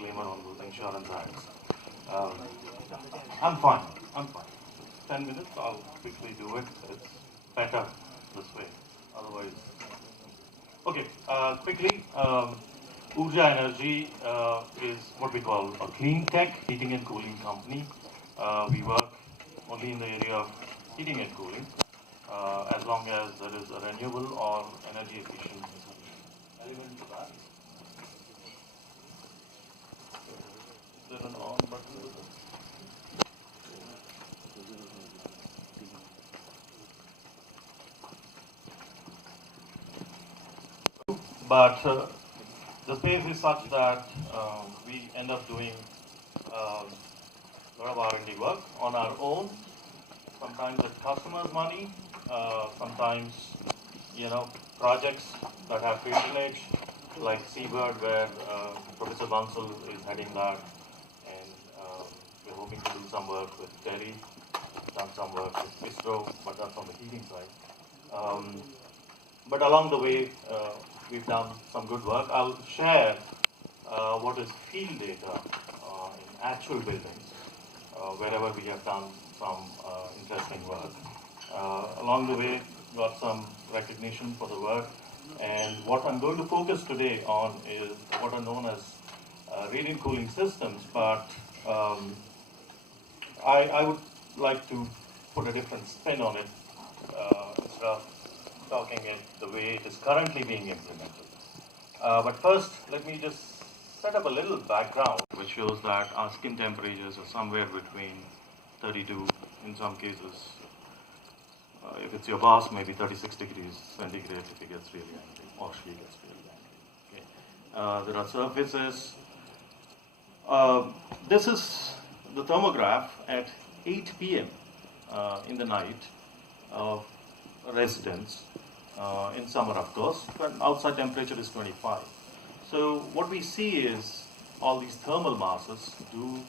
disclaimer on those insurance ads. Um, I'm fine. I'm fine. 10 minutes, I'll quickly do it. It's better this way. Otherwise, okay. Quickly, Urja Energy is what we call a clean tech heating and cooling company. We work only in the area of heating and cooling, as long as there is a renewable or energy efficient element to that. Is there an on button with it? But the space is such that we end up doing a lot of R&D work on our own. Sometimes it's customers' money. Sometimes, projects that have patronage, like Seabird, where Professor Bansal is heading that, and we're hoping to do some work with TERI, done some work with ISRO, but that's on the heating side. But along the way, we've done some good work. I'll share what is field data in actual buildings, wherever we have done some interesting work. Along the way, got some recognition for the work. And what I'm going to focus today on is what are known as radiant cooling systems, but I would like to put a different spin on it instead of talking it the way it is currently being implemented. But first, let me just set up a little background, which shows that our skin temperatures are somewhere between 32, in some cases, if it's your boss, maybe 36 degrees centigrade if he gets really angry, or she gets really angry. Okay. There are surfaces. This is the thermograph at 8 p.m. In the night of residents, in summer of course, but outside temperature is 25. So what we see is all these thermal masses do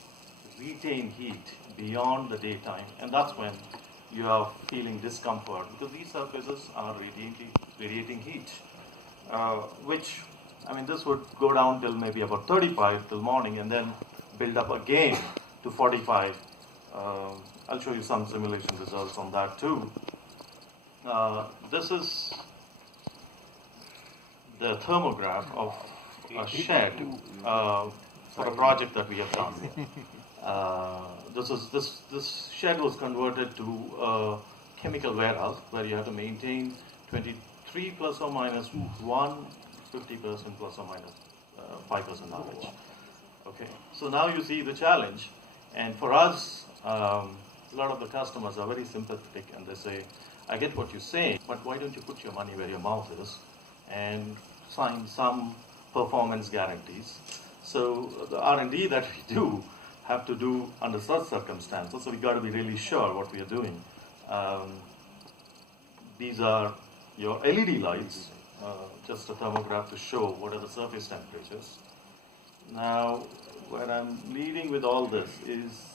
retain heat beyond the daytime, and that's when you are feeling discomfort, because these surfaces are radiating heat, which, this would go down till maybe about 35 till morning and then build up again to 45. I'll show you some simulation results on that too. This is the thermograph of a shed for a project that we have done. This shed was converted to a chemical warehouse where you have to maintain 23 plus or minus 1, 50% plus or minus 5% knowledge. Okay, so now you see the challenge, and for us, a lot of the customers are very sympathetic, and they say, I get what you're saying, but why don't you put your money where your mouth is and sign some performance guarantees? So the R&D that we do have to do under such circumstances, so we got to be really sure what we are doing. These are your LED lights, just a thermograph to show what are the surface temperatures. Now, where I'm leading with all this is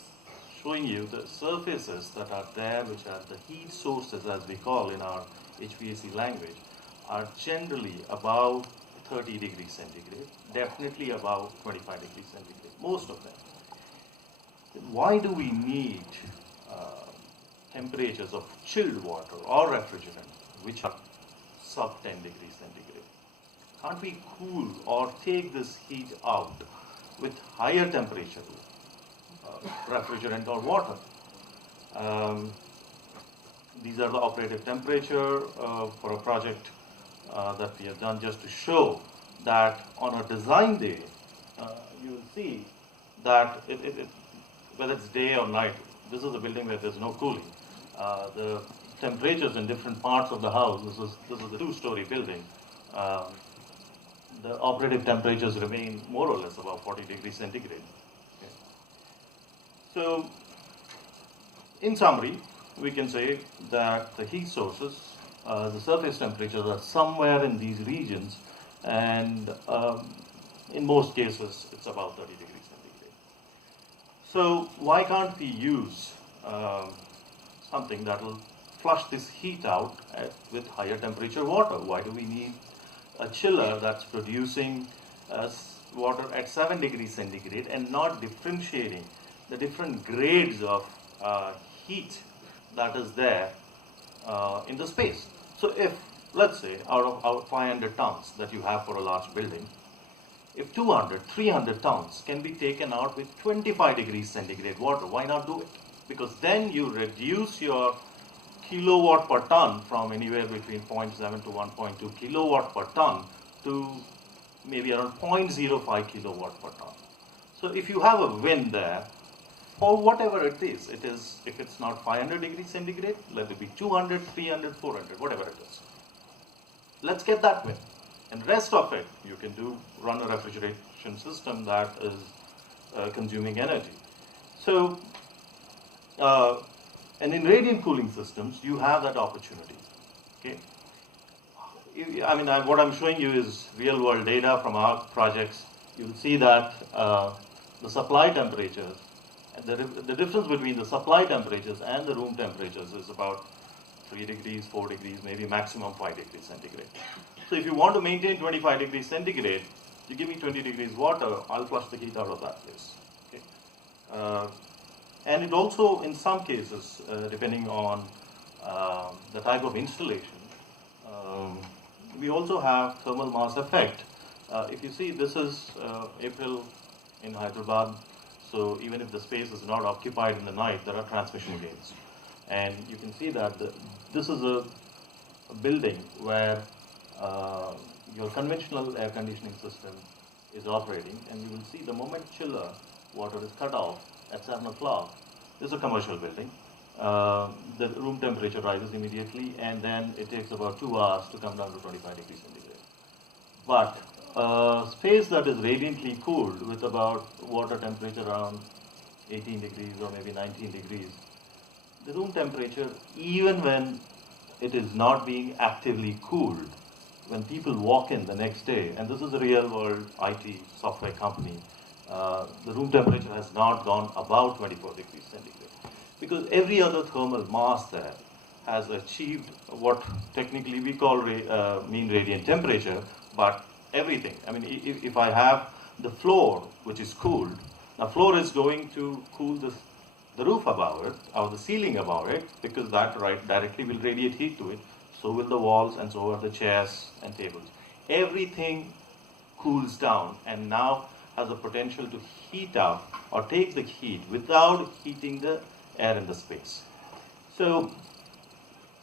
showing you the surfaces that are there, which are the heat sources, as we call in our HVAC language, are generally above 30 degrees centigrade, definitely above 25 degrees centigrade, most of them. Why do we need temperatures of chilled water or refrigerant which are sub 10 degrees centigrade? Can't we cool or take this heat out with higher temperature refrigerant or water? These are the operative temperature for a project that we have done, just to show that on a design day, you will see that whether it's day or night, this is a building where there's no cooling. The temperatures in different parts of the house, this is a 2-story building, the operative temperatures remain more or less about 40 degrees centigrade. Okay. So, in summary, we can say that the heat sources, the surface temperatures are somewhere in these regions, and in most cases, it's about 30 degrees centigrade. So, why can't we use something that will flush this heat out with higher temperature water? Why do we need a chiller that's producing water at 7 degrees centigrade and not differentiating the different grades of heat that is there in the space. So if, let's say, out of 500 tons that you have for a large building, if 200, 300 tons can be taken out with 25 degrees centigrade water, why not do it? Because then you reduce your kilowatt per ton from anywhere between 0.7 to 1.2 kilowatt per ton to maybe around 0.05 kilowatt per ton. So if you have a win there, for whatever it is, if it's not 500 degrees centigrade, let it be 200, 300, 400, whatever it is. Let's get that win. And rest of it, you can run a refrigeration system that is consuming energy. So, and in radiant cooling systems, you have that opportunity. Okay. I mean, what I'm showing you is real-world data from our projects. You'll see that the supply temperatures, and the difference between the supply temperatures and the room temperatures is about 3 degrees, 4 degrees, maybe maximum 5 degrees centigrade. So if you want to maintain 25 degrees centigrade, you give me 20 degrees water, I'll flush the heat out of that place. Okay? And it also, in some cases, depending on the type of installation, we also have thermal mass effect. If you see, this is April in Hyderabad, so even if the space is not occupied in the night, there are transmission gains. And you can see that this is a building where your conventional air conditioning system is operating, and you will see the moment chiller water is cut off at 7 o'clock. This is a commercial building. The room temperature rises immediately, and then it takes about 2 hours to come down to 25 degrees centigrade. But space that is radiantly cooled with about water temperature around 18 degrees or maybe 19 degrees, the room temperature, even when it is not being actively cooled, when people walk in the next day, and this is a real world IT software company, the room temperature has not gone above 24 degrees centigrade. Because every other thermal mass there has achieved what technically we call mean radiant temperature, but everything. I mean, if I have the floor, which is cooled, now floor is going to cool the roof above it, or the ceiling above it, because that directly will radiate heat to it. So will the walls, and so are the chairs and tables. Everything cools down and now has the potential to heat up or take the heat without heating the air in the space. So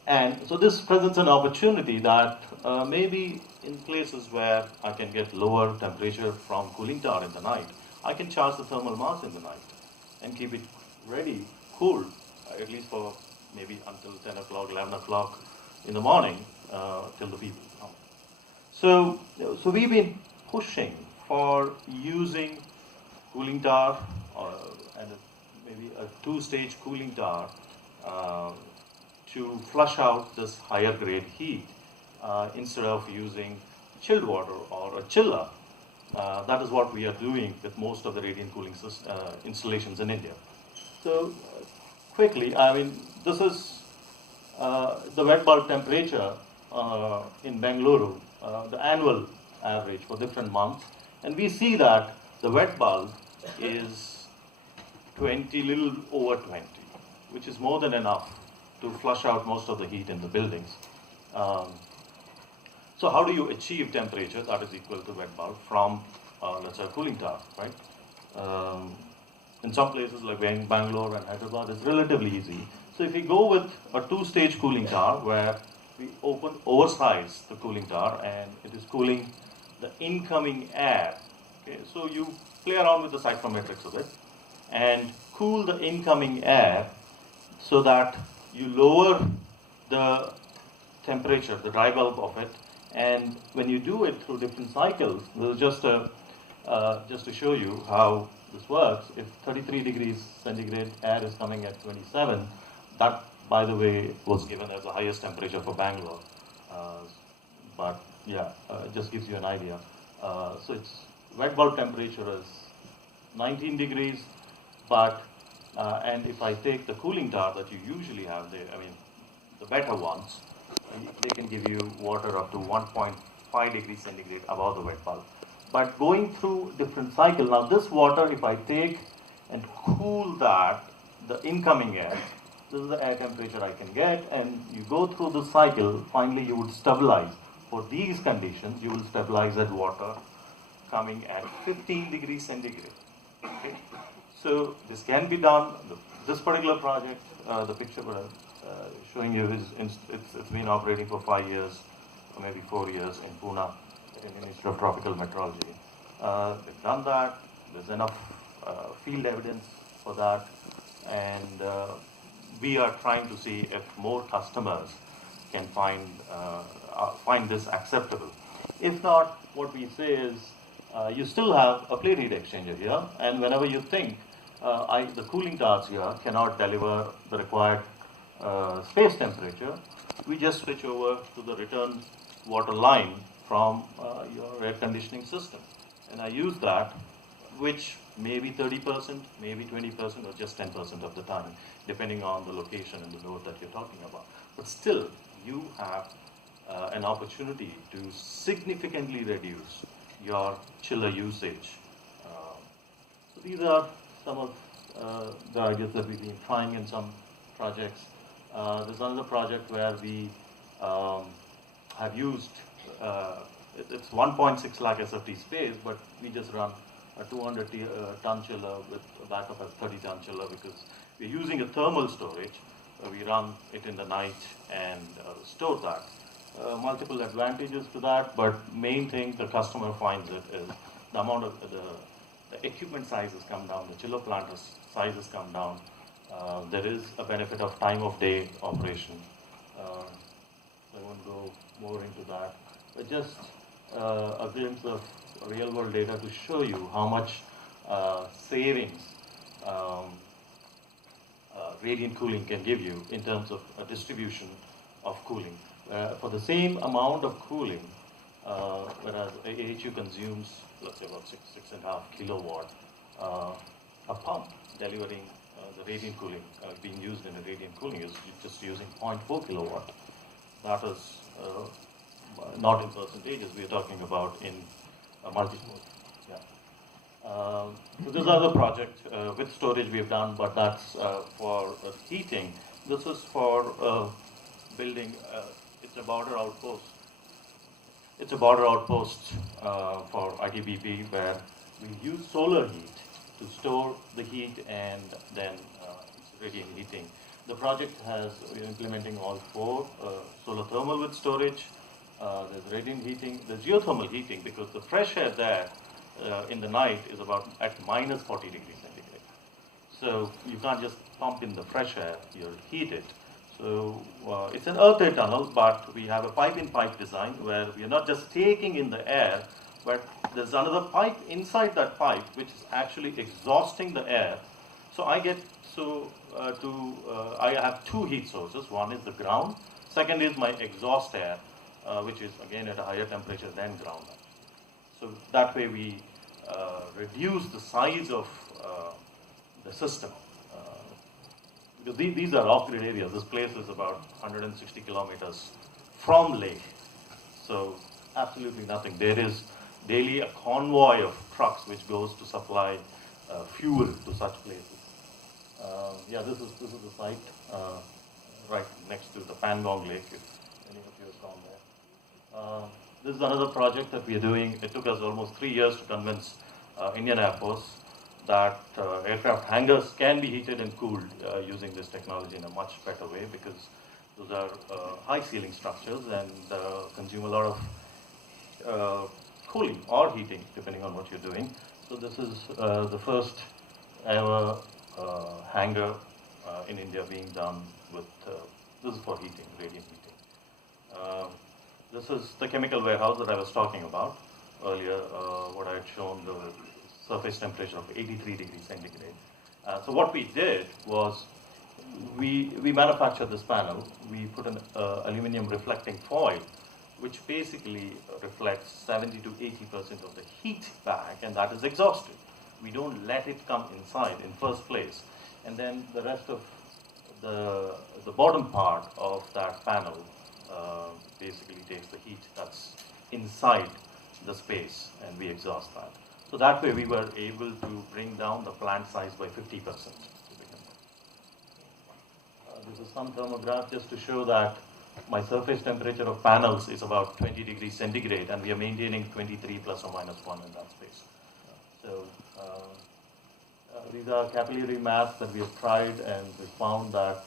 this presents an opportunity that maybe in places where I can get lower temperature from cooling tower in the night, I can charge the thermal mass in the night and keep it ready, cooled, at least for maybe until 10 o'clock, 11 o'clock in the morning, till the people come. So we've been pushing for using cooling tower and maybe a 2-stage cooling tower to flush out this higher grade heat instead of using chilled water or a chiller. That is what we are doing with most of the radiant cooling installations in India. So quickly, I mean, this is the wet bulb temperature in Bengaluru, the annual average for different months. And we see that the wet bulb is 20, little over 20, which is more than enough to flush out most of the heat in the buildings. So how do you achieve temperature that is equal to wet bulb from, let's say, a cooling tower, right? In some places like Bangalore and Hyderabad, it's relatively easy. So if we go with a 2-stage cooling tower where we oversize the cooling tower and it is cooling the incoming air. Okay, so you play around with the psychrometrics of it and cool the incoming air so that you lower the temperature, the dry bulb of it, and when you do it through different cycles, this is just to show you how this works. If 33 degrees centigrade air is coming at 27, that, by the way, was given as the highest temperature for Bangalore. But yeah, it just gives you an idea. So it's wet bulb temperature is 19 degrees, but and if I take the cooling tower that you usually have there, I mean the better ones, they can give you water up to 1.5 degrees centigrade above the wet bulb. but going through different cycle. Now this water, if I take and cool that, the incoming air, this is the air temperature I can get, and you go through the cycle, finally you would stabilize. For these conditions, you will stabilize that water coming at 15 degrees centigrade. Okay? So this can be done. This particular project, the picture what I'm showing you, it's been operating for 5 years, or maybe 4 years in Pune, in the Ministry of Tropical Meteorology. They've done that. There's enough field evidence for that, and we are trying to see if more customers can find this acceptable. If not, what we say is you still have a plate heat exchanger here, and whenever you think the cooling towers here cannot deliver the required space temperature, we just switch over to the return water line from your air conditioning system. And I use that, which may be 30%, maybe 20%, or just 10% of the time, depending on the location and the load that you're talking about. But still, you have an opportunity to significantly reduce your chiller usage. So these are some of the ideas that we've been trying in some projects. There's another project where we have used, it's 1.6 lakh SFT space, but we just run a 200 ton chiller with a backup of 30 ton chiller because we're using a thermal storage. We run it in the night and store that. Multiple advantages to that, but main thing the customer finds it is the amount of the equipment sizes come down, the chiller plant sizes come down. There is a benefit of time of day operation. I won't go more into that, but just a glimpse of real world data to show you how much savings radiant cooling can give you in terms of a distribution of cooling. For the same amount of cooling, whereas AHU consumes, let's say, about 6.5 kilowatt, a pump delivering the radiant cooling being used in a radiant cooling is just using 0.4 kilowatt. That is not in percentages. We are talking about in multi-mode. Yeah. So this other project with storage we have done, but that's for heating. This is for building. It's a border outpost. It's a border outpost for ITBP where we use solar heat to store the heat and then it's radiant heating. The project has, we're implementing all four, solar thermal with storage, there's radiant heating, there's geothermal heating because the fresh air there in the night is about at minus 40 degrees centigrade. So you can't just pump in the fresh air, you'll heat it. So it's an earth air tunnel, but we have a pipe-in-pipe design where we are not just taking in the air, but there's another pipe inside that pipe which is actually exhausting the air. So I get I have two heat sources. One is the ground. Second is my exhaust air, which is again at a higher temperature than ground. So that way we reduce the size of the system. Because these are off-grid areas. This place is about 160 kilometers from lake. So absolutely nothing. There is daily a convoy of trucks which goes to supply fuel to such places. Yeah, this is the site right next to the Pangong Lake, if any of you have gone there. This is another project that we are doing. It took us almost 3 years to convince Indian Air Force that aircraft hangars can be heated and cooled using this technology in a much better way because those are high ceiling structures and consume a lot of cooling or heating depending on what you're doing. So this is the first ever hangar in India being done with, this is for heating, radiant heating. This is the chemical warehouse that I was talking about earlier, what I had shown, the surface temperature of 83 degrees centigrade. So what we did was we manufactured this panel. We put an aluminum reflecting foil, which basically reflects 70 to 80% of the heat back, and that is exhausted. We don't let it come inside in first place. And then the rest of the bottom part of that panel basically takes the heat that's inside the space and we exhaust that. So that way we were able to bring down the plant size by 50%. This is some thermograph just to show that my surface temperature of panels is about 20 degrees centigrade and we are maintaining 23 plus or minus 1 in that space. So these are capillary masks that we have tried and we found that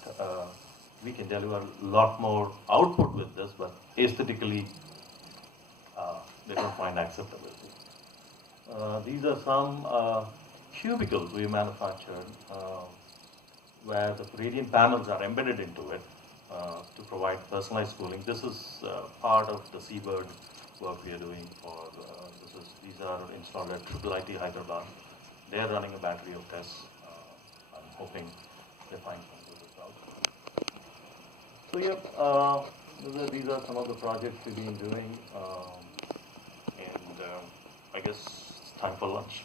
we can deliver a lot more output with this, but aesthetically they don't find acceptability. These are some cubicles we manufactured where the radiant panels are embedded into it to provide personalized cooling. This is part of the Seabird work we are doing for, these are installed at IIIT Hyderabad. They are running a battery of tests. I'm hoping they find some good results. So yeah, these are some of the projects we've been doing, and I guess it's time for lunch.